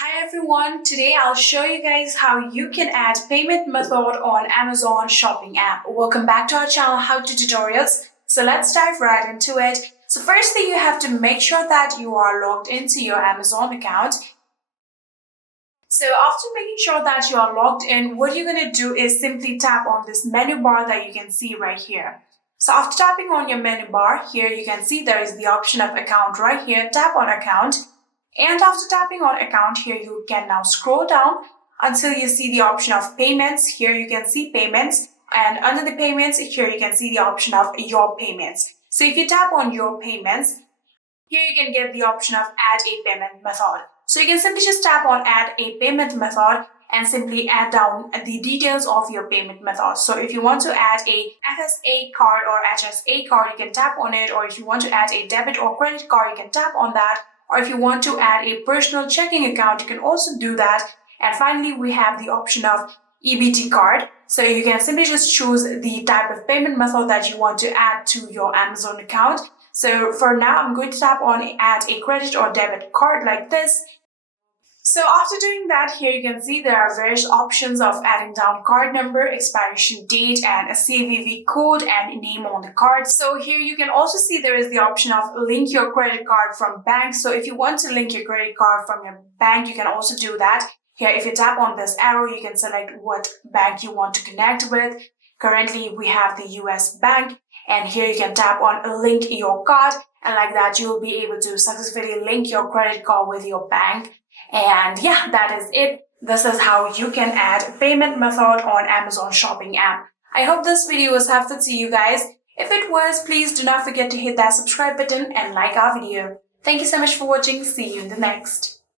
Hi everyone, today I'll show you guys how you can add payment method on Amazon shopping app. Welcome back to our channel How to Tutorials. So let's dive right into it. So firstly, you have to make sure that you are logged into your Amazon account. So after making sure that you are logged in, what you're going to do is simply tap on this menu bar that you can see right here. So after tapping on your menu bar, here you can see there is the option of account right here. Tap on account. And after tapping on account here, you can now scroll down until you see the option of payments. Here you can see payments, and under the payments, here you can see the option of your payments. So if you tap on your payments, here you can get the option of add a payment method. So you can simply just tap on add a payment method and simply add down the details of your payment method. So if you want to add a FSA card or HSA card, you can tap on it. Or if you want to add a debit or credit card, you can tap on that. Or if you want to add a personal checking account, you can also do that. And finally, we have the option of EBT card. So you can simply just choose the type of payment method that you want to add to your Amazon account. So for now, I'm going to tap on add a credit or debit card like this. So after doing that, here you can see there are various options of adding down card number, expiration date, and a CVV code and name on the card. So here you can also see there is the option of link your credit card from bank. So if you want to link your credit card from your bank, you can also do that. Here, if you tap on this arrow, you can select what bank you want to connect with. Currently, we have the US bank, and here you can tap on link your card, and like that, you'll be able to successfully link your credit card with your bank. And yeah, that is it. This is how you can add payment method on Amazon shopping app. I hope this video was helpful to you guys. If it was, please do not forget to hit that subscribe button and like our video. Thank you so much for watching. See you in the next.